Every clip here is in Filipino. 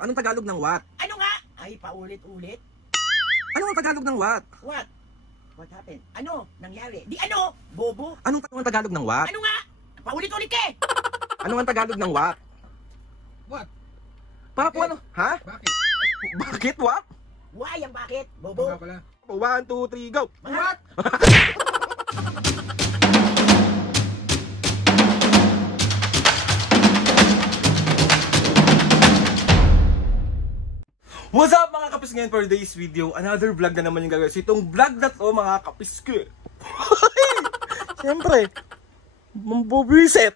Anong Tagalog ng what? Ano nga? Ay, paulit-ulit. Ano ang Tagalog ng what? What? What happened? Ano? Nangyari? Di ano? Bobo? Anong Tagalog ng what? Ano nga? Paulit-ulit ka eh! Ano ang Tagalog ng what? What? Papo, ano? Ha? Bakit? Bakit what? Why ang bakit? Oo Bobo? nga pala. 1, 2, 3, go! What? What's up mga kapis, ngayon for today's video, another vlog na naman yung gagawin. So itong vlog na to mga kapis ko. Siyempre, mambubisit.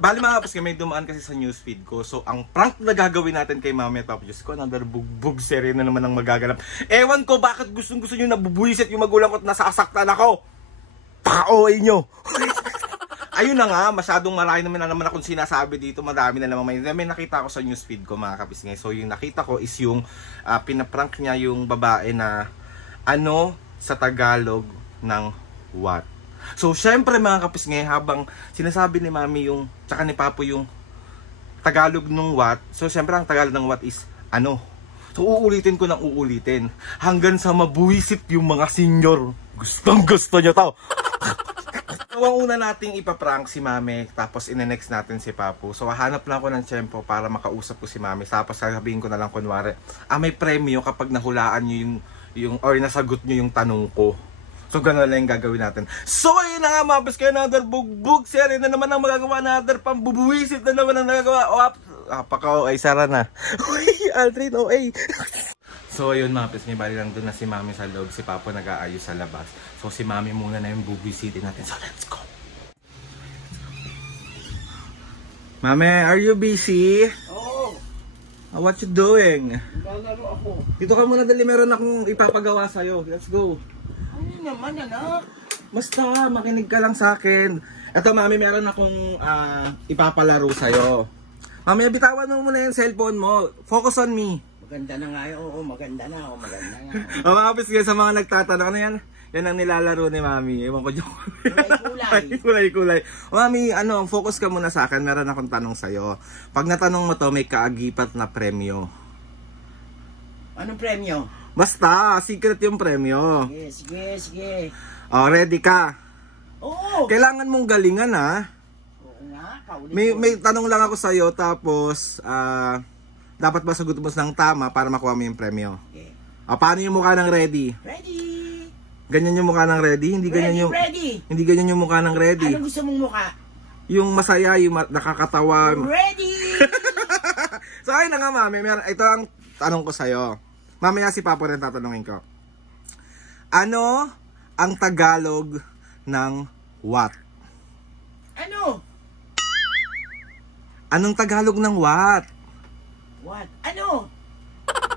Bali mga kapis, may dumaan kasi sa newsfeed ko. So ang prank na gagawin natin kay Mami at Papa Diyos ko, another bugbog serye na naman ang magaganap. Ewan ko bakit gustong gusto nyo nabubuisit yung magulang ko at nasasaktan ako. Paoy nyo. Ayun na nga, masyadong marami naman akong sinasabi dito, madami na naman may nakita ko sa newsfeed ko mga kapis ngayon. So yung nakita ko is yung pinaprank niya yung babae na ano sa Tagalog ng what. So syempre mga kapis ngayon, habang sinasabi ni Mami yung, tsaka ni Papo yung Tagalog ng what, so syempre ang Tagalog ng what is ano. So uulitin ko ng uulitin hanggang sa mabuwisit yung mga senior. Gustong gusto nyo to. So, ang una nating ipaprank si Mami, tapos ine-next natin si Papo. So, hahanap lang ako ng tiyempo para makausap ko si Mami. Tapos, sasabihin ko na lang kunwari, may premyo kapag nahulaan nyo yung or nasagot nyo yung tanong ko. So, gano'n lang yung gagawin natin. So, ayun na nga, mabas kayo, another bugbog series na naman ang magagawa, another pambubuwisit na naman ang nagagawa. Paka-OA, Sara na. Uy, Aldrin, OA. So ayun mga pis, may bali lang doon na si Mami sa loob, si Papo nag-aayos sa labas. So si Mami muna na yung bubisitin natin. So let's go! Mami, are you busy? Oo. What you doing? Naglalaro ako. Dito ka muna dali, meron akong ipapagawa sa'yo. Let's go! Ano naman anak? Basta, makinig ka lang sa akin. Eto Mami, meron akong ipapalaro sa'yo. Mami, bitawan mo muna yung cellphone mo. Focus on me. Maganda na nga yun. Oo, maganda na. Oo, maganda na. Mga kapis guys, sa mga nagtatanong, ano yan? Yan ang nilalaro ni Mami. Ewan ko dyan. Kulay-kulay. Mami, focus ka muna sa akin. Meron akong tanong sa'yo. Pag natanong mo to, may kaagipat na premyo. Anong premyo? Basta, secret yung premyo. Sige. Oh, ready ka? Oo. Kailangan mong galingan ha. Oo nga, paulit. May tanong lang ako sa'yo, tapos, dapat ba sagutin mo ng tama para makuha mo yung premyo? Okay. Paano yung mukha ng ready? Ready. Ganyan yung mukha ng ready? Hindi ganyan yung Ready. Hindi ganyan yung mukha ng ready. Anong gusto mong mukha? Yung masaya, yung nakakatawa. Ready. So ayun na nga Mami, ito ang tanong ko sa'yo. Mamaya si Papo rin tatanungin ko. Ano ang Tagalog ng what? Ano? Anong Tagalog ng what? What? Ano?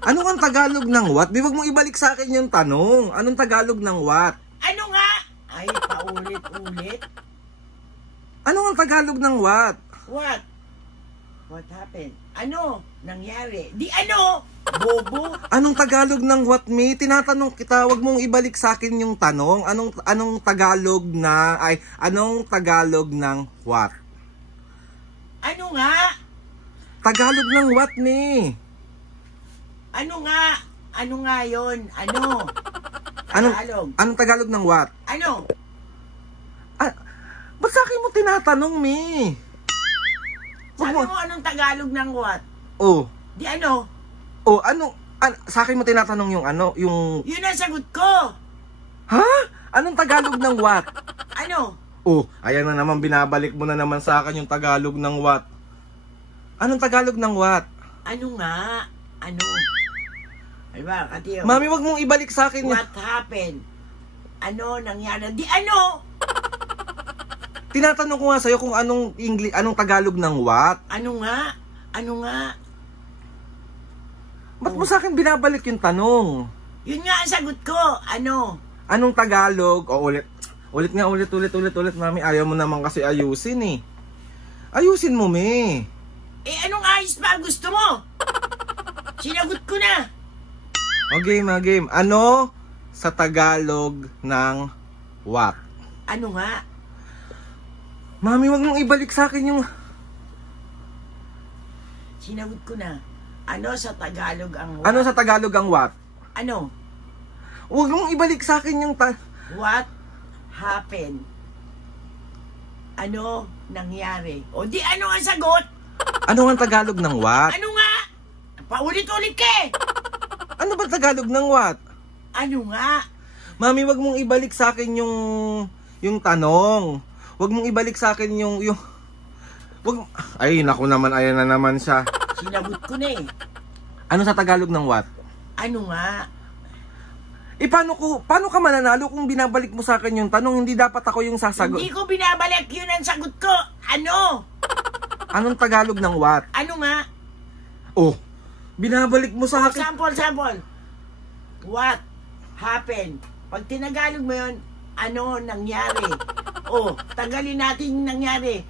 Anong ang Tagalog ng what? Di wag mong ibalik sa akin yung tanong. Anong Tagalog ng what? Ano nga? Ay, paulit-ulit. Anong ang Tagalog ng what? What? What happened? Ano? Nangyari? Di ano? Bobo? Anong Tagalog ng what, me? Tinatanong kita, wag mong ibalik sa akin yung tanong. Anong Tagalog ng what? Ano nga? Tagalog ng what, me? Ano nga? Ano nga yun? Ano? Tagalog. Anong Tagalog ng what? Ano? Ba't sa akin mo tinatanong, me? Sabi mo anong Tagalog ng what? Oh. Di ano? Oh, sa akin mo tinatanong yung Yun ang sagot ko. Ha? Anong Tagalog ng what? Ano? Oh, ayan na naman, binabalik mo na naman sa akin yung Tagalog ng what. Anong Tagalog ng what? Ano nga? Ano? Ay ba, Katiyo? Mami, wag mong ibalik sa akin. What happened? Ano nangyari? Di ano? Tinatanong ko nga sa'yo kung anong Tagalog ng what. Ano nga? Ano nga? Ba't mo sa akin binabalik yung tanong? Yun nga ang sagot ko. Ano? Anong Tagalog? O ulit, Mami. Ayaw mo naman kasi ayusin eh. Ayusin mo, me. Anong ayos pa ang gusto mo? Sinagot ko na. Game. Ano sa Tagalog ng what? Ano nga? Mami, wag mong ibalik sa akin yung... Sinagot ko na. Ano sa Tagalog ang what? Ano sa Tagalog ang what? Ano? Huwag mong ibalik sa akin yung What happened? Ano nangyari? O di ano ang sagot? Ano ang Tagalog ng what? Ano nga? Paulit-ulit ka eh. Ano ba Tagalog ng what? Ano nga? Mami, wag mong ibalik sa akin yung tanong. Wag mong ibalik sa akin yung wag. Ay, naku naman, ayan na naman siya. Sinagot ko na eh. Ano sa Tagalog ng what? Ano nga? Paano ka mananalo kung binabalik mo sa akin yung tanong? Hindi dapat ako yung sasagot. Hindi ko binabalik, yun ang sagot ko. Ano? Anong Tagalog ng what? Ano nga? Oh, binabalik mo sa akin. Sample. What happened? Pag tinagalog mo yun, ano nangyari? Oh, tagalin natin yung nangyari.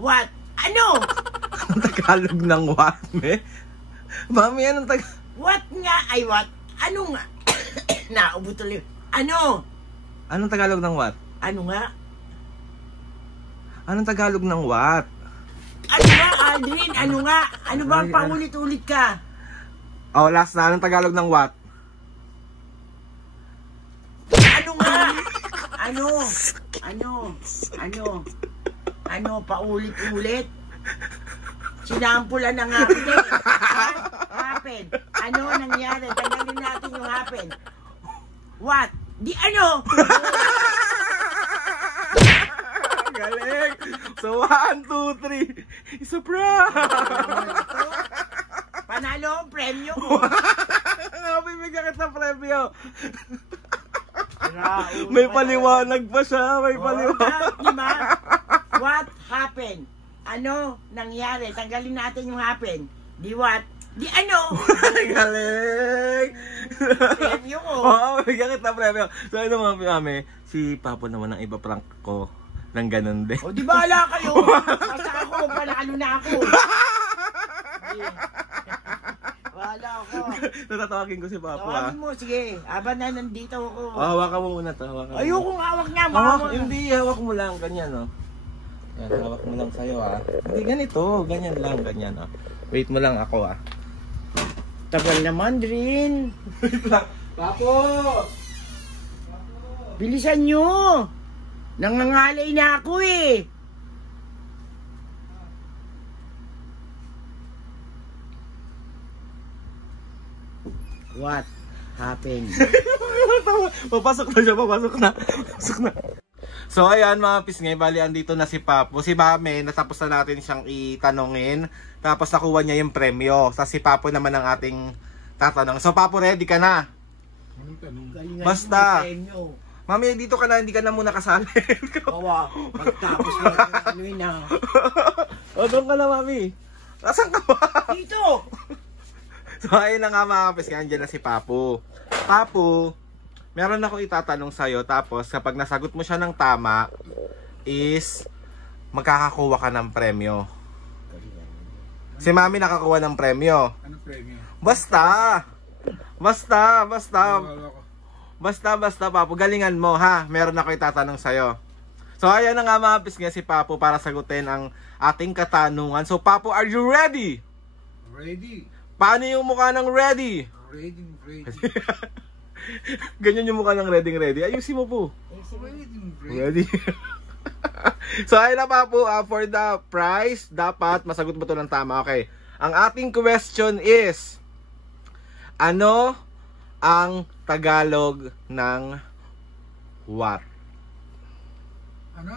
What? Ano? Anong Tagalog ng what, me? Mami, anong What nga? Ay, what? Ano nga? Naubo tuloy. Ano? Anong Tagalog ng what? Ano nga? Anong Tagalog ng what? Ano nga, Aldrin? Ano nga? Ano ba ang paulit-ulit ka? Oh, last na. Anong Tagalog ng what? Ano nga? Ano? Paulit-ulit? Sinampulan na nga ako din. Happen. Ano nangyari? Tagalin natin yung happen. What? Di ano? Galing! So, 1, 2, 3. It's a prank! Panalo ang premyo mo. Bibigyan kita premyo. May paliwanag pa siya. May paliwanag. Diba? What happened? Ano nangyari? Tanggalin natin yung happen. Di what? Di ano? Galing! Premyo ko. Oo, bigyan kita premyo. So, ano mga mami, si Papo naman ang iba prank ko ng ganun din. O, di bahala kayo. Basta ako, panalo na ako. Bahala ako. Natatawagin ko si Papo, ha? Tawagin mo, sige. Aba na nandito ako. Hawakan mo muna to. Ayokong hawak niya. Hindi, hawak mo lang. Ganyan, oh. Yan, hawak mo lang sa'yo, ha? Hindi, ganito. Ganyan lang, ganyan, oh. Wait mo lang ako, ha? Tagal naman, Drin. Wait lang. Papo! Bilisan nyo. Nangangalay na ako, eh. What happened? Papasok na siya, papasok na. So ayan mga pisngay, bali andito na si Papo. Si Mami, natapos na natin siyang itanongin. Tapos nakuha niya yung premyo. Tapos si Papo naman ang ating tatanong. So Papo, ready ka na? Basta. Mami, dito ka na, hindi ka na muna kasali. Kawa, pagtapos na ano yun na. O, doon ka na, Mami. Nasaan ka ba? Dito! So ayun na nga mga pisngay, andyan na si Papo. Papo, meron ako itatanong sa'yo, tapos kapag nasagot mo siya ng tama, is magkakakuha ka ng premyo. Si Mami nakakuha ng premyo. Ano premyo? Basta, Papo, galingan mo, ha? Meron ako itatanong sa'yo. So ayan na nga mga pisngay, si Papo para sagutin ang ating katanungan. So Papo, are you ready? Ready. Paano yung mukha ng ready? Ready. Ganyan yung mukha ng ready. Ayusin mo po. Ready. Ready? So ayun na pa po, for the prize, dapat masagot mo to ng tama. Okay. Ang ating question is, ano ang Tagalog ng what? Ano?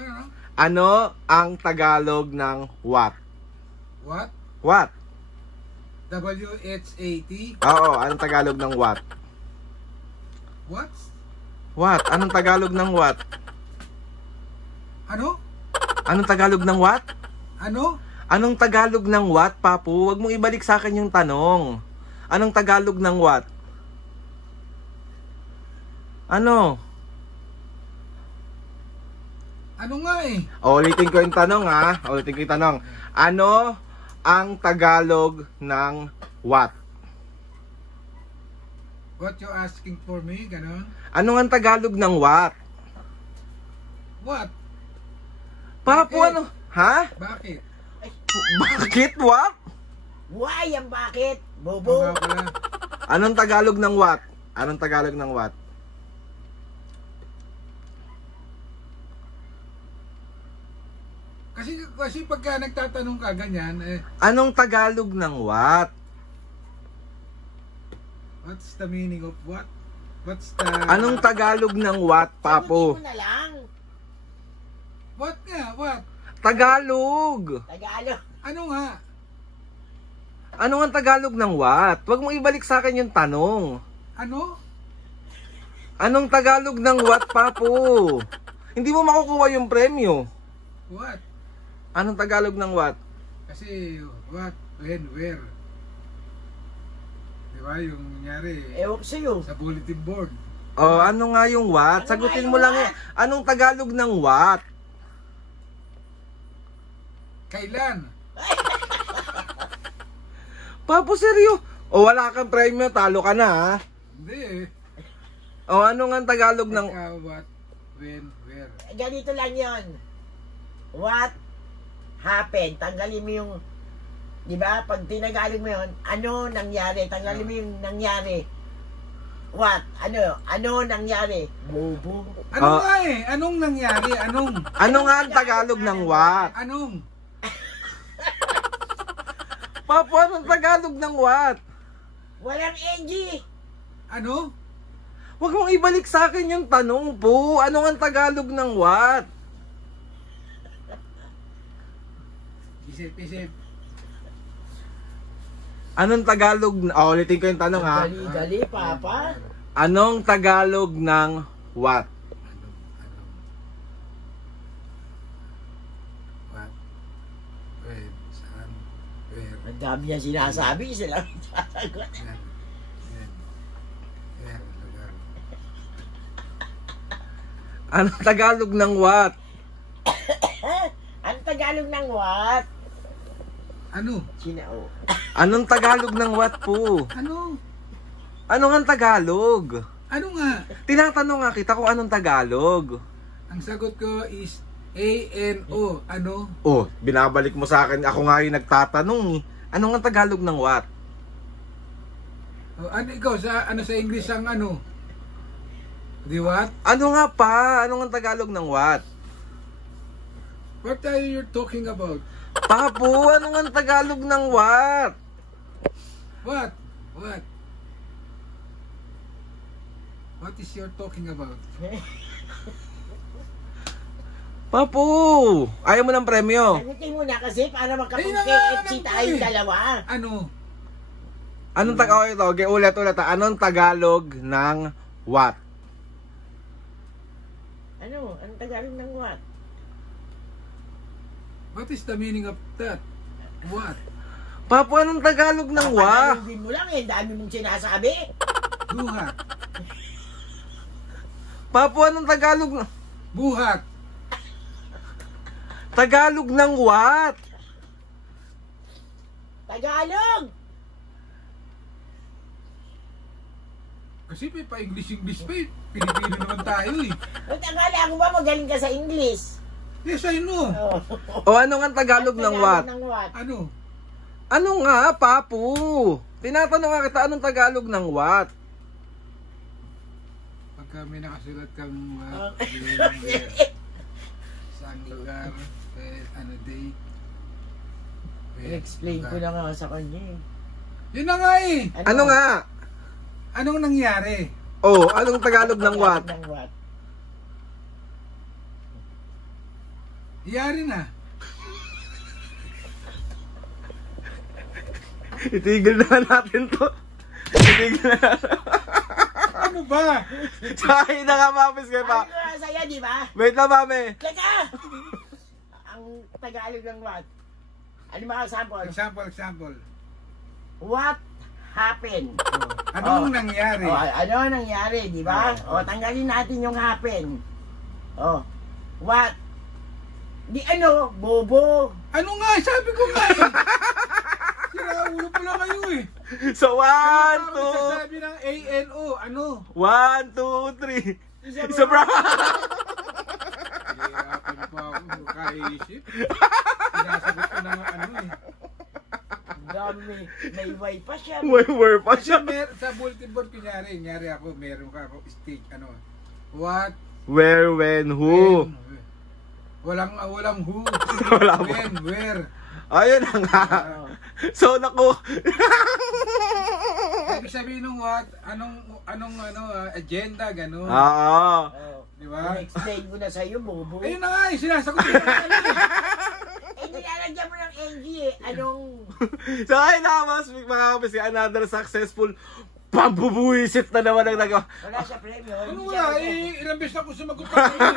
Ano ang Tagalog ng what? What? What? W-H-A-T? Oo, anong Tagalog ng what? What? What? Anong Tagalog ng what? Ano? Anong Tagalog ng what? Ano? Anong Tagalog ng what, Papu? Huwag mong ibalik sa akin yung tanong. Anong Tagalog ng what? Ano? Ano nga eh? Ulitin ko yung tanong, ha? Ulitin ko yung tanong. Ano ang Tagalog ng what? What you asking for me? Ganon? Ano ang Tagalog ng what? What? Papu, Bakit? ano? Ha? Bakit? Bakit what? Why? Ang bakit? Bobo. Nga pala. Anong Tagalog ng what? Anong Tagalog ng what? Kasi pagka nagtatanong ka ganyan, Anong Tagalog ng what? what's the meaning of what? What's the... Anong Tagalog ng what, Papo? Sagutin mo na lang. What nga? What? Tagalog! Tagalog. Ano nga? Ano ang Tagalog ng what? Huwag mo ibalik sa akin yung tanong. Ano? Anong Tagalog ng what, Papo? Hindi mo makukuha yung premyo. What? Anong Tagalog ng what? Kasi what, when, where? Diba yung nangyari Ewan ko sa'yo. sa bulletin board? Oh, ano nga yung what? Ano Sagutin nga mo yung lang what? eh. Anong Tagalog ng what? Kailan? Papo, seryo? O wala kang premyo, talo ka na ha? Hindi. O ano nga ang Tagalog ng... Pagka what, when, where? Ganito lang yon. What happened? Tanggalin mo yung, di ba? Pag tinagalog mo yun, ano nangyari? Tanggalin mo yung nangyari. What? Ano nangyari? Bobo. Ano Ah. nga eh? Anong nangyari? Anong? Ano nga ang Tagalog ng what? Anong? Papo, anong Tagalog ng what? Walang NG. Ano? Huwag mong ibalik sa akin yung tanong po. Ano nga ang Tagalog ng what? Isip. Anong Tagalog... Oh, ulitin ko yung tanong ha. Dali, Papa. Anong Tagalog ng what? What? When? Saan? Where? Ang dami niya sinasabi, sila sasagot. Yan. Yan. Yan. Lugar. Anong Tagalog ng what? Ang Tagalog ng what? Ano? Sinao. Anong Tagalog ng what po? Ano? Ano nga ang Tagalog? Ano nga? Tinatanong nga kita kung anong Tagalog. Ang sagot ko is A-N-O. Ano? Oh, binabalik mo sa akin. Ako nga yung nagtatanong eh. Ano nga ang Tagalog ng what? O, ano ikaw? Sa English ang ano? Di what? Ano nga pa? Ano nga ang Tagalog ng what? What are you talking about? Papo, ano nga ang Tagalog ng what? What? What? What is you're talking about? Papo, ayaw mo ng premyo. Sagutin mo na kasi para Ayun na nga, magkapag-KFC alam ko tayong eh. dalawa. Ano? Anong Tagalog ito? Okay, ulit. Anong Tagalog ng what? Ano? Ang Tagalog ng what? What is the meaning of that? What? Papo, anong Tagalog ng what? Papanalugin mo lang eh. Dami mong sinasabi. Buhat. Papo, anong Tagalog ng... Buhat. Tagalog ng what? Tagalog! Kasi may pa-English pa eh. Pilipino naman tayo eh. Ba't akala ko ba magaling ka sa English? Yes, I know. Oh. O ano nga ang Tagalog ng what? Ng what? Ano? Ano nga, Papo? Tinatanong nga kita, anong Tagalog ng what? Pagka may nakasulat kang Oh. saan lugar, ano day. I-explain ko lang nga sa kanya eh. Yun na nga eh. Ano nga? Anong nangyari? Oh, anong Tagalog ng what? Ng what? Iyari na. Itigil na natin to. Itigil na natin. Ano ba? Sahin na nga, Mapis, kayo pa. Ano nga sa'yo, di ba? Wait lang, Mami. Teka! Ang Tagalog ng what? Ano mga example? Example. What happened? Anong nangyari? Oh, ano nangyari, di ba? O, tanggalin natin yung happen. Oh, what? Di ano, bobo. Ano nga? Sabi ko nga eh. Siraulo pala kayo eh. So, 1, Ano 2, sabi ng A-N-O? Ano? 1, 2, 3. Isa bra. Hirapan pa ako. Kaisip. Sinasagot ko na nga ano eh. Ang dami may way pa siya. Where pa Kasi siya? sa bulletin board, kunyari ako, meron ka ako, stick, what, Where, when, who? when, walang who, Wala ba? when, where. Ayun na nga. Oo. So, naku. Ibig sabihin ng what, anong agenda, gano'n. Oo. Oh. Di ba? Explain ko na sa'yo, bobo. Ayun na nga, sinasagot ko na. Nilalagyan mo ng NG eh. Anong... So, ayun na mga kapis, another successful pambubuisit na naman ang nagawa. Wala siya premyo. Ano hindi wala, siya- ilang beses ako sumagot pa rin.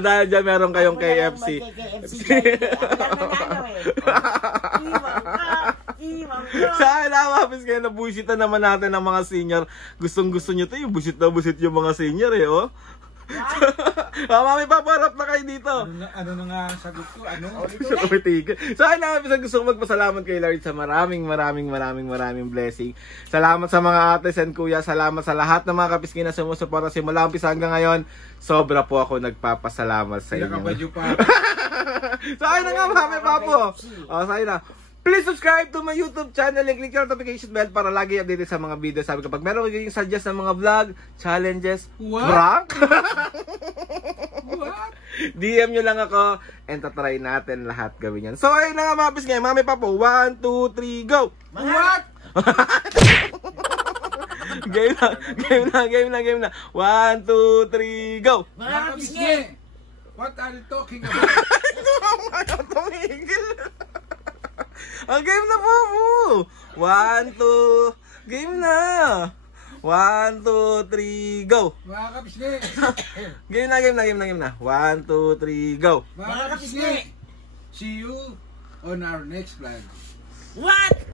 Dahil dyan meron kayong Ako na lang KFC. magkay-KFC dyan. Ako lang nanalo eh. Iwang ka! Iwang ka! Sa akin na mga kapis, kaya nabusitan naman natin ng mga senior. Gustong-gusto nyo to, yung busit na busit yung mga senior eh, oh. Mami, paparap na kayo dito. Ano na nga ang sagot ko, ano? Umitigil. So, ayun na, gusto ko magpasalamat kay Lord sa maraming blessing. Salamat sa mga ates and kuya. Salamat sa lahat ng mga kapiski na sumusuporta simula umpisa hanggang ngayon. Sobra po ako nagpapasalamat sa inyo. Pinakabadyo pa. So, ayun na nga, mami, papo. So, ayun na. Please subscribe to my YouTube channel and click your notification bell para lagi updated sa mga video. Sabi kapag meron kayong suggest ng mga vlog, challenges, What? prank, What? DM nyo lang ako and tatry natin lahat gawin yan. So, ayun na nga mga kapis ngayon. Mami Papo, 1, 2, 3, go! What? Game na. 1, 2, 3, go! Mga Mga kapisngi! kabisne, what are you talking about? Ayaw tumigil. Ang game na po mo. 1, 2, game na. 1, 2, 3, go. Mga kabisne, Game na. 1, 2, 3, go. mga kabisne, see you on our next vlog. What?